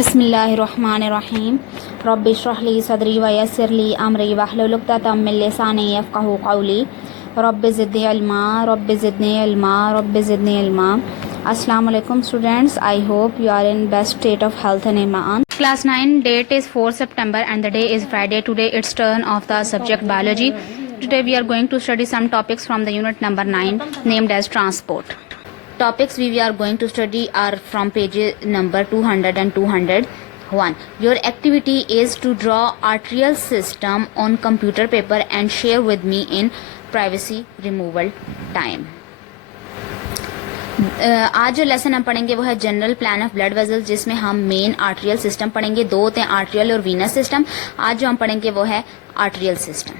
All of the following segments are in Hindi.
बिस्मिल्लाहिर्रहमानिर्रहीम रब्बि इश्रह ली सदरी व यस्सिर ली अमरी वहलुल उक़दतम मिन लिसानी यफ़क़हू क़ौली रब्बि ज़िदनी इल्मा रब्बि ज़िदनी इल्मा रब्बि ज़िदनी इल्मा। अस्सलाम वालेकुम students, I hope you are in best state of health and iman. Class 9, date is 4 September and the day is Friday. Today it's turn of the subject biology. Today we are going to study some topics from the unit number 9 named as transport. Topics we are going to study are from page number 200 and 201. Your activity is to draw arterial system on computer paper and share with me in privacy removal time. आज जो लेसन हम पढ़ेंगे वो है general plan of blood vessels, जिसमें हम मेन आर्टेरियल सिस्टम पढ़ेंगे। दो होते हैं आर्टेरियल और वीनस सिस्टम। आज जो हम पढ़ेंगे वो है आर्टेरियल सिस्टम।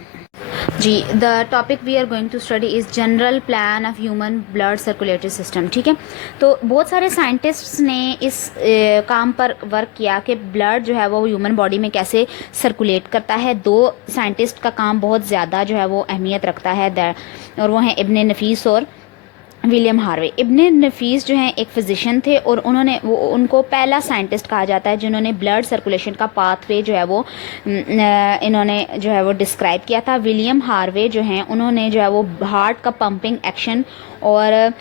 जी, the topic we are going to study is general plan of human blood circulatory system. ठीक है, तो बहुत सारे साइंटिस्ट्स ने इस काम पर वर्क किया कि ब्लड जो है वो ह्यूमन बॉडी में कैसे सर्कुलेट करता है। दो साइंटिस्ट का काम बहुत ज़्यादा जो है वो अहमियत रखता है, और वो हैं इब्ने नफीस और विलियम हार्वे। इब्ने नफीस जो हैं एक फिजिशियन थे और उनको पहला साइंटिस्ट कहा जाता है जिन्होंने ब्लड सर्कुलेशन का पाथवे जो है वो इन्होंने जो है वो डिस्क्राइब किया था। विलियम हार्वे जो हैं उन्होंने जो है वो हार्ट का पंपिंग एक्शन और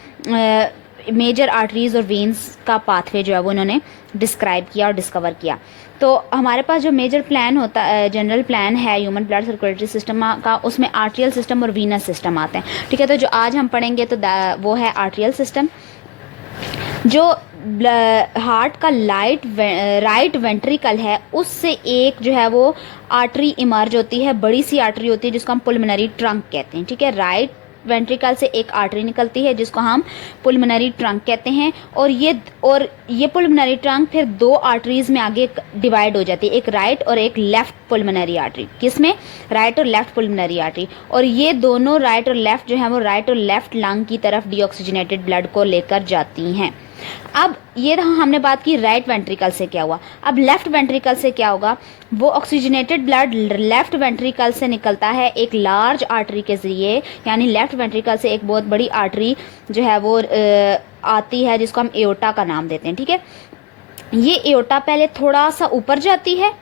मेजर आर्टरीज और वेन्स का पाथवे जो है वो इन्होंने डिस्क्राइब किया और डिस्कवर किया। तो हमारे पास जो मेजर प्लान होता है, जनरल प्लान है ह्यूमन ब्लड सर्कुलेटरी सिस्टम का, उसमें आर्टेरियल सिस्टम और वीनस सिस्टम आते हैं। ठीक है, तो जो आज हम पढ़ेंगे तो वो है आर्टेरियल सिस्टम। जो हार्ट का राइट वेंट्रिकल है उससे एक जो है वो आर्टरी इमर्ज होती है, बड़ी सी आर्टरी होती है जिसको हम पुल्मोनरी ट्रंक कहते हैं। ठीक है, राइट वेंट्रिकल से एक आर्टरी निकलती है जिसको हम पुल्मोनरी ट्रंक कहते हैं, और ये पुल्मोनरी ट्रंक फिर दो आर्टरीज में आगे डिवाइड हो जाती है, एक राइट और एक लेफ्ट पुल्मोनरी आर्टरी। किसमें? राइट और लेफ्ट पुल्मोनरी आर्टरी। और ये दोनों राइट और लेफ्ट जो है वो राइट और लेफ्ट लंग की तरफ डीऑक्सीजनेटेड ब्लड को लेकर जाती हैं। अब ये हमने बात की राइट वेंट्रिकल से क्या हुआ। अब लेफ्ट वेंट्रिकल से क्या होगा? वो ऑक्सीजनेटेड ब्लड लेफ्ट वेंट्रिकल से निकलता है एक लार्ज आर्टरी के जरिए, यानी लेफ्ट वेंट्रिकल से एक बहुत बड़ी आर्टरी जो है वो आती है जिसको हम एओर्टा का नाम देते हैं। ठीक है, ये एओर्टा पहले थोड़ा सा ऊपर जाती है।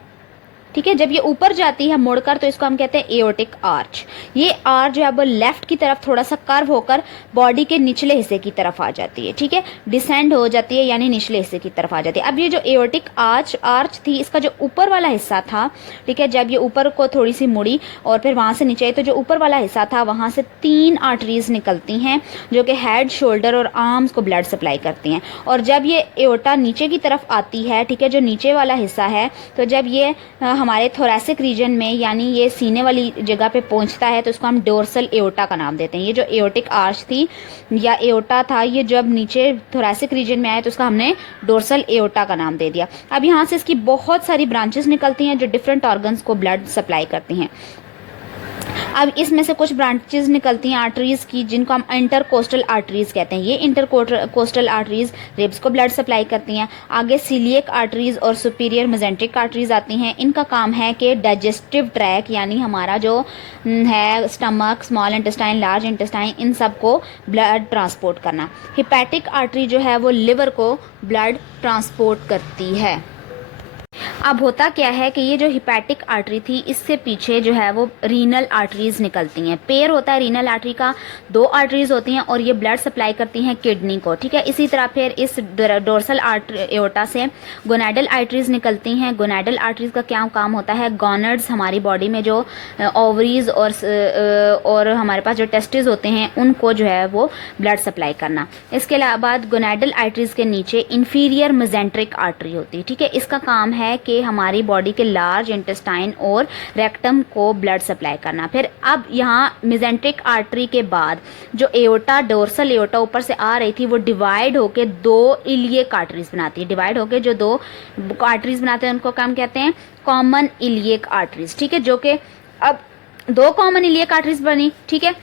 ठीक है, जब ये ऊपर जाती है मुड़कर तो इसको हम कहते हैं एओर्टिक आर्च। ये आर्च जो है वो लेफ्ट की तरफ थोड़ा सा कर्व होकर बॉडी के निचले हिस्से की तरफ आ जाती है। ठीक है, डिसेंड हो जाती है यानी निचले हिस्से की तरफ आ जाती है। अब ये जो एओर्टिक आर्च थी, इसका जो ऊपर वाला हिस्सा था, ठीक है, जब ये ऊपर को थोड़ी सी मुड़ी और फिर वहां से नीचे आई तो जो ऊपर वाला हिस्सा था वहां से 3 आर्टरीज निकलती हैं जो कि हेड, शोल्डर और आर्म्स को ब्लड सप्लाई करती हैं। और जब ये एओर्टा नीचे की तरफ आती है, ठीक है, जो नीचे वाला हिस्सा है, तो जब ये हमारे थोरैसिक रीजन में यानी ये सीने वाली जगह पे पहुंचता है तो इसको हम डोर्सल एओर्टा का नाम देते हैं। ये जो एओर्टिक आर्च थी या एओर्टा था, ये जब नीचे थोरैसिक रीजन में आया तो उसका हमने डोर्सल एओर्टा का नाम दे दिया। अब यहाँ से इसकी बहुत सारी ब्रांचेस निकलती हैं जो डिफरेंट ऑर्गन्स को ब्लड सप्लाई करती हैं। अब इसमें से कुछ ब्रांचेस निकलती हैं आर्टरीज की जिनको हम इंटरकोस्टल आर्टरीज कहते हैं। ये इंटरकोस्टल आर्टरीज रिब्स को ब्लड सप्लाई करती हैं। आगे सीलियक आर्टरीज और सुपीरियर मेजेंट्रिक आर्टरीज आती हैं। इनका काम है कि डाइजेस्टिव ट्रैक यानी हमारा जो है stomach, small intestine, large intestine, इन सब को ब्लड ट्रांसपोर्ट करना। हिपैटिक आर्टरी जो है वो लिवर को ब्लड ट्रांसपोर्ट करती है। अब होता क्या है कि ये जो हिपैटिक आर्टरी थी इससे पीछे जो है वो रीनल आर्टरीज निकलती हैं। पेयर होता है रीनल आर्टरी का, 2 आर्टरीज होती हैं और ये ब्लड सप्लाई करती हैं किडनी को। ठीक है, इसी तरह फिर इस डोर्सल एओर्टा से गोनाडल आर्टरीज निकलती हैं। गोनाडल आर्टरीज का क्या काम होता है? गॉनड्स हमारी बॉडी में जो ओवरीज और हमारे पास जो टेस्टिस होते हैं उनको जो है वो ब्लड सप्लाई करना। इसके अलावा गोनाडल आर्टरीज के नीचे इंफीरियर मेजेंट्रिक आर्टरी होती है। ठीक है, इसका काम है कि हमारी बॉडी के लार्ज इंटेस्टाइन और रेक्टम को ब्लड सप्लाई करना। फिर अब यहाँ मेजेंट्रिक आर्टरी के बाद जो एओर्टा, डोर्सल एओर्टा ऊपर से आ रही थी वो डिवाइड होके 2 इलियक आर्टरीज बनाती है। डिवाइड होके जो 2 आर्टरीज बनाते हैं उनको क्या कहते हैं? Common iliac arteries. ठीक है, जो कि अब 2 कॉमन इलियक आर्टरीज बनी। ठीक है,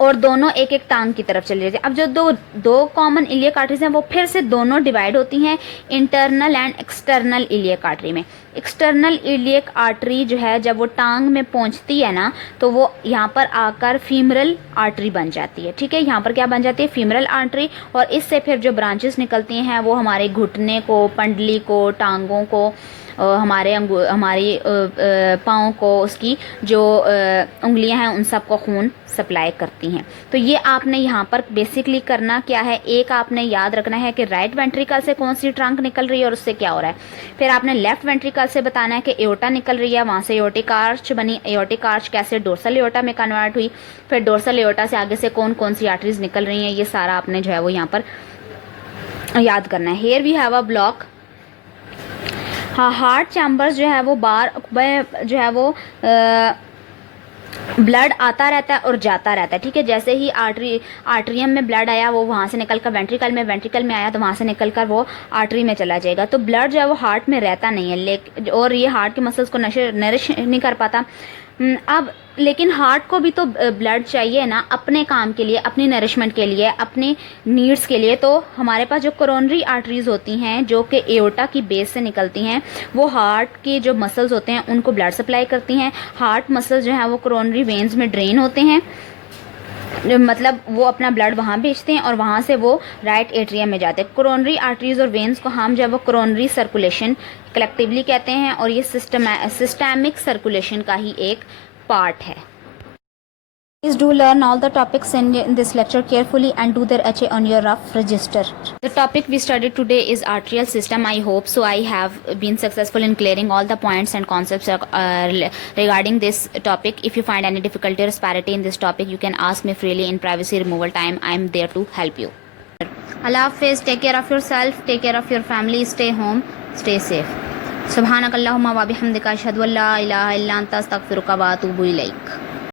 और दोनों एक एक टांग की तरफ चली जाती है। अब जो दो कॉमन इलियक आर्टरीज हैं वो फिर से दोनों डिवाइड होती हैं internal and external iliac artery में। एक्सटर्नल इलियक आर्टरी जो है जब वो टांग में पहुंचती है ना तो वो यहाँ पर आकर फीमरल आर्टरी बन जाती है। ठीक है, यहाँ पर क्या बन जाती है, फीमरल आर्टरी। और इससे फिर जो ब्रांचेस निकलती हैं वो हमारे घुटने को, पंडली को, टांगों को, हमारी पाँव को, उसकी जो उंगलियां हैं उन सब को खून सप्लाई करती हैं। तो ये आपने यहाँ पर बेसिकली करना क्या है, एक आपने याद रखना है कि राइट वेंट्रिकल से कौन सी ट्रंक निकल रही है और उससे क्या हो रहा है। फिर आपने लेफ्ट वेंट्रिकल से बताना है कि एओर्टा निकल रही है, वहाँ से एओर्टिक आर्च बनी, एओर्टिक आर्च कैसे डोर्सल एओर्टा में कन्वर्ट हुई, फिर डोर्सल एओर्टा से आगे से कौन कौन सी आर्टरीज निकल रही हैं, ये सारा आपने जो है वो यहाँ पर याद करना है। Here we have a block. हाँ, हार्ट चैम्बर्स जो है वो जो है वो ब्लड आता रहता है और जाता रहता है। ठीक है, जैसे ही आर्टरियम में ब्लड आया वो वहाँ से निकलकर वेंट्रिकल में आया तो वहाँ से निकलकर वो आर्टरी में चला जाएगा। तो ब्लड जो है वो हार्ट में रहता नहीं है, और ये हार्ट के मसल्स को नरिश नहीं कर पाता। अब लेकिन हार्ट को भी तो ब्लड चाहिए ना अपने काम के लिए, अपनी नरिशमेंट के लिए, अपने नीड्स के लिए। तो हमारे पास जो कोरोनरी आर्टरीज होती हैं जो कि एओर्टा की बेस से निकलती हैं वो हार्ट के जो मसल्स होते हैं उनको ब्लड सप्लाई करती हैं। हार्ट मसल्स जो हैं वो कोरोनरी वेन्स में ड्रेन होते हैं, मतलब वो अपना ब्लड वहाँ भेजते हैं और वहाँ से वो राइट एट्रियम में जाते हैं। कोरोनरी आर्टरीज और वेन्स को हम जब वो कोरोनरी सर्कुलेशन कलेक्टिवली कहते हैं और ये सिस्टेमिक सर्कुलेशन का ही एक पार्ट है। Please do learn all the topics in this lecture carefully and do their HA on your rough register. The topic we studied today is arterial system. I hope so I have been successful in clearing all the points and concepts regarding this topic. If you find any difficulty or disparity in this topic, you can ask me freely in privacy removal time. I am there to help you. Allah Hafiz. Take care of yourself. Take care of your family. Stay home. Stay safe. Subhanakallahumma wa bihamdika ashhadu an la ilaha illa anta astaghfiruka wa atubu ilayk.